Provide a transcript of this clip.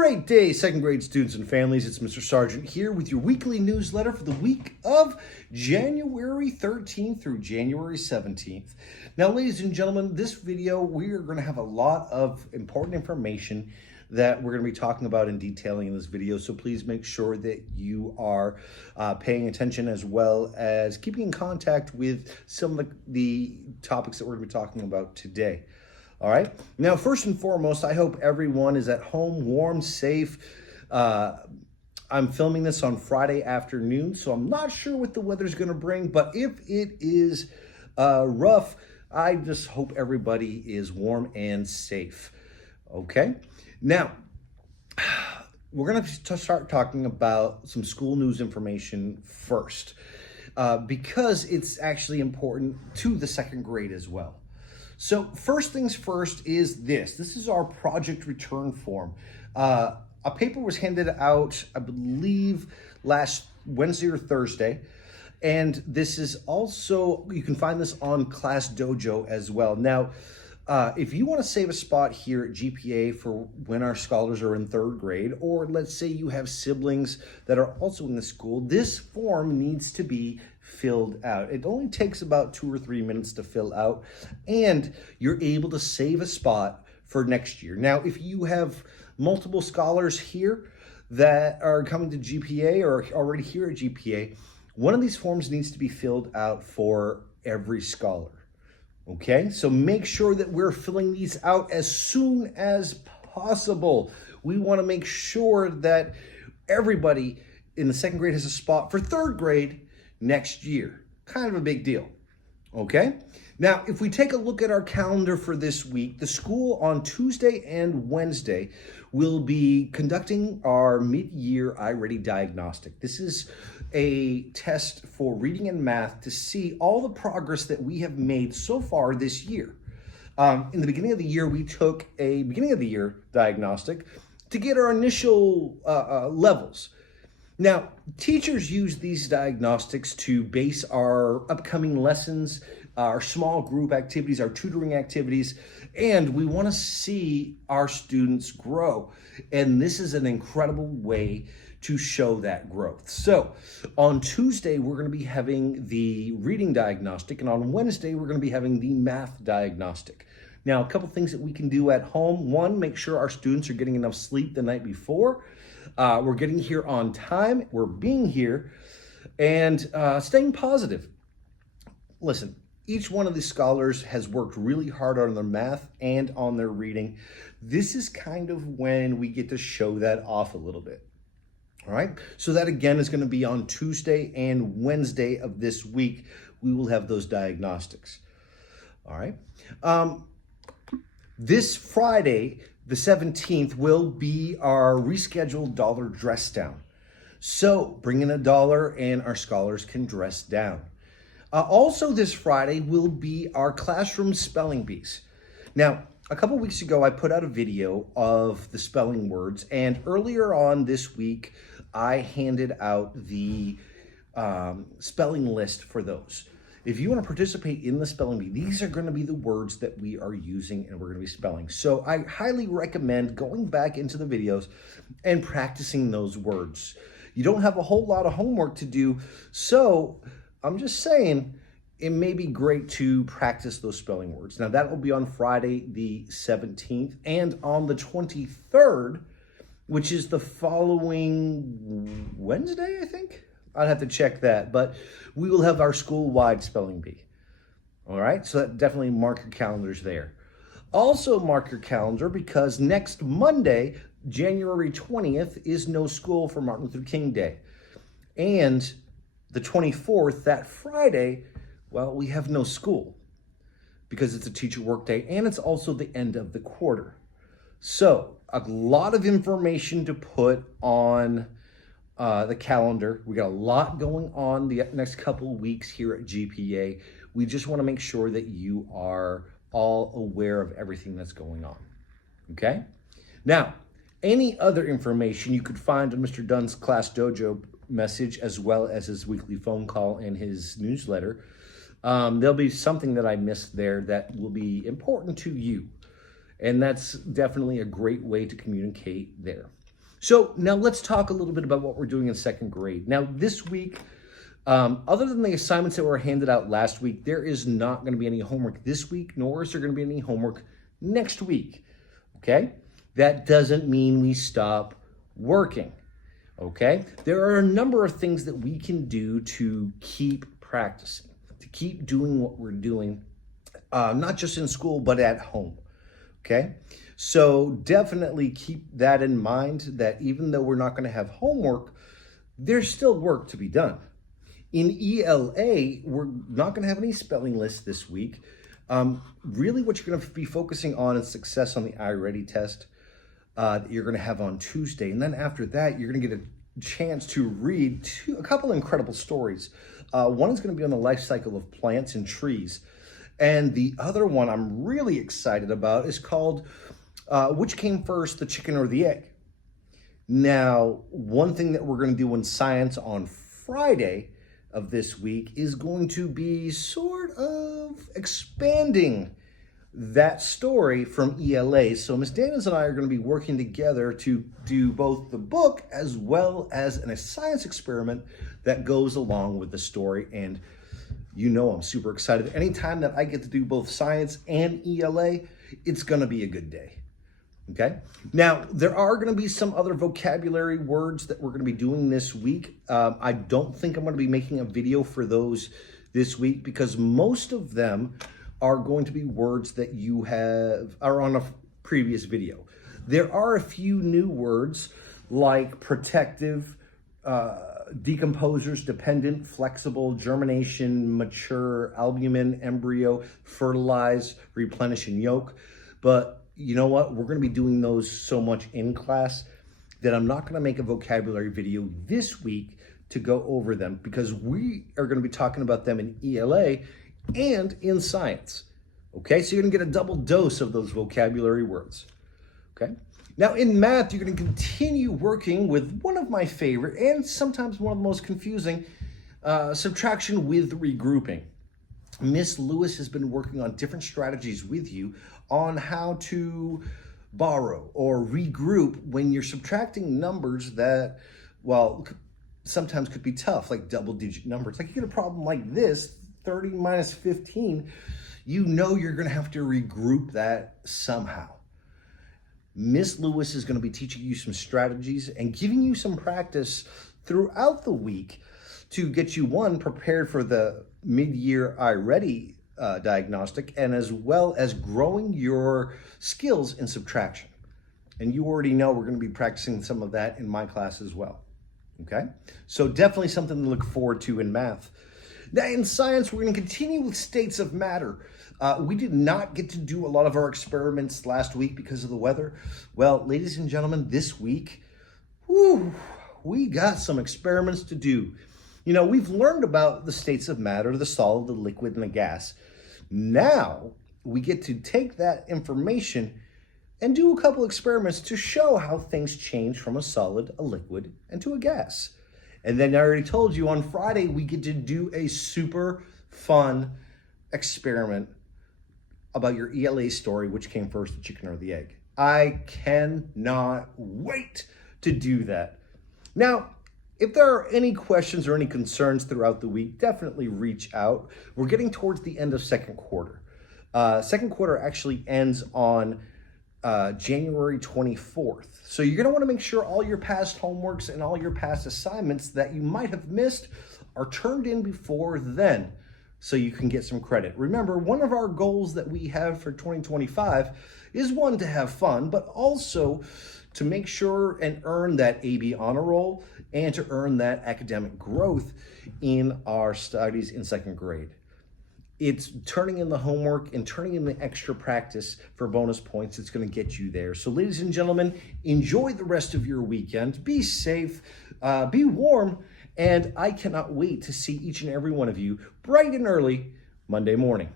Great day, second grade students and families. It's Mr. Sargent here with your weekly newsletter for the week of January 13th through January 17th. Now, ladies and gentlemen, this video, we are going to have a lot of important information that we're going to be talking about and detailing in this video. So please make sure that you are paying attention, as well as keeping in contact with some of the topics that we're going to be talking about today. All right. Now, first and foremost, I hope everyone is at home, warm, safe. I'm filming this on Friday afternoon, so I'm not sure what the weather's going to bring, but if it is rough, I just hope everybody is warm and safe. Okay. Now, we're going to start talking about some school news information first, because it's actually important to the second grade as well. So first things first is this. This is our project return form. A paper was handed out, I believe, last Wednesday or Thursday. And this is also, you can find this on Class Dojo as well. Now, if you want to save a spot here at GPA for when our scholars are in third grade, or let's say you have siblings that are also in the school, this form needs to be filled out. It only takes about 2 or 3 minutes to fill out, and you're able to save a spot for next year. Now, if you have multiple scholars here that are coming to GPA or already here at GPA, one of these forms needs to be filled out for every scholar. Okay, so make sure that we're filling these out as soon as possible. We want to make sure that everybody in the second grade has a spot for third grade next year. Kind of a big deal. Okay, now if we take a look at our calendar for this week, the school on Tuesday and Wednesday will be conducting our mid-year iReady diagnostic. This is a test for reading and math to see all the progress that we have made so far this year. In the beginning of the year, we took a beginning of the year diagnostic to get our initial levels. Now, teachers use these diagnostics to base our upcoming lessons, our small group activities, our tutoring activities, and we want to see our students grow. And this is an incredible way to show that growth. So on Tuesday, we're going to be having the reading diagnostic, and on Wednesday, we're going to be having the math diagnostic. Now, a couple things that we can do at home. One, make sure our students are getting enough sleep the night before. We're getting here on time. We're being here and staying positive. Listen, each one of these scholars has worked really hard on their math and on their reading. This is kind of when we get to show that off a little bit. All right, so that again is going to be on Tuesday and Wednesday of this week. We will have those diagnostics. All right. This Friday, the 17th, will be our rescheduled dollar dress down. So bring in $1 and our scholars can dress down. Also this Friday will be our classroom spelling bees. Now, a couple weeks ago, I put out a video of the spelling words, and earlier on this week, I handed out the spelling list for those. If you want to participate in the spelling bee, these are going to be the words that we are using and we're going to be spelling. So I highly recommend going back into the videos and practicing those words. You don't have a whole lot of homework to do, so I'm just saying it may be great to practice those spelling words. Now, that will be on Friday the 17th, and on the 23rd, which is the following Wednesday, I think. I'd have to check that, but we will have our school-wide spelling bee. All right, so that definitely mark your calendars there. Also mark your calendar, because next Monday, January 20th, is no school for Martin Luther King Day. And the 24th, that Friday, well, we have no school because it's a teacher work day, and it's also the end of the quarter. So a lot of information to put on the calendar. We got a lot going on the next couple of weeks here at GPA. We just want to make sure that you are all aware of everything that's going on. Okay? Now, any other information you could find on Mr. Dunn's Class Dojo message, as well as his weekly phone call and his newsletter. There'll be something that I missed there that will be important to you. And that's definitely a great way to communicate there. So now let's talk a little bit about what we're doing in second grade. Now this week, other than the assignments that were handed out last week, there is not going to be any homework this week, nor is there going to be any homework next week, okay? That doesn't mean we stop working, okay? There are a number of things that we can do to keep practicing, to keep doing what we're doing, not just in school, but at home, okay? So definitely keep that in mind, that even though we're not going to have homework, there's still work to be done. In ELA, we're not going to have any spelling lists this week. Really what you're going to be focusing on is success on the iReady test that you're going to have on Tuesday. And then after that, you're going to get a chance to read a couple incredible stories. One is going to be on the life cycle of plants and trees. And the other one I'm really excited about is called Which Came First, the Chicken or the Egg? Now, one thing that we're going to do in science on Friday of this week is going to be sort of expanding that story from ELA. So Ms. Daniels and I are going to be working together to do both the book as well as a science experiment that goes along with the story. And you know I'm super excited. Anytime that I get to do both science and ELA, it's going to be a good day. Okay. Now, there are going to be some other vocabulary words that we're going to be doing this week. I don't think I'm going to be making a video for those this week because most of them are going to be words that are on a previous video. There are a few new words like protective, decomposers, dependent, flexible, germination, mature, albumin, embryo, fertilize, replenish, and yolk. But you know what? We're going to be doing those so much in class that I'm not going to make a vocabulary video this week to go over them because we are going to be talking about them in ELA and in science. Okay, so you're going to get a double dose of those vocabulary words. Okay, now in math, you're going to continue working with one of my favorite and sometimes one of the most confusing, subtraction with regrouping. Miss Lewis has been working on different strategies with you on how to borrow or regroup when you're subtracting numbers that, well, sometimes could be tough, like double-digit numbers. Like you get a problem like this, 30 minus 15, you know you're going to have to regroup that somehow. Miss Lewis is going to be teaching you some strategies and giving you some practice throughout the week to get you, one, prepared for the mid-year iReady diagnostic, and as well as growing your skills in subtraction. And you already know we're going to be practicing some of that in my class as well. Okay? So definitely something to look forward to in math. Now in science, we're going to continue with states of matter. We did not get to do a lot of our experiments last week because of the weather. Well, ladies and gentlemen, this week, we got some experiments to do. You know, we've learned about the states of matter, the solid, the liquid, and the gas. Now, we get to take that information and do a couple experiments to show how things change from a solid, a liquid, and to a gas. And then I already told you on Friday, we get to do a super fun experiment about your ELA story, which came first, the chicken or the egg. I cannot wait to do that. Now, if there are any questions or any concerns throughout the week, definitely reach out. We're getting towards the end of second quarter. Second quarter actually ends on January 24th. So you're going to want to make sure all your past homeworks and all your past assignments that you might have missed are turned in before then so you can get some credit. Remember, one of our goals that we have for 2025 is one, to have fun, but also to make sure and earn that AB honor roll and to earn that academic growth in our studies in second grade. It's turning in the homework and turning in the extra practice for bonus points that's going to get you there. So ladies and gentlemen, enjoy the rest of your weekend. Be safe, be warm, and I cannot wait to see each and every one of you bright and early Monday morning.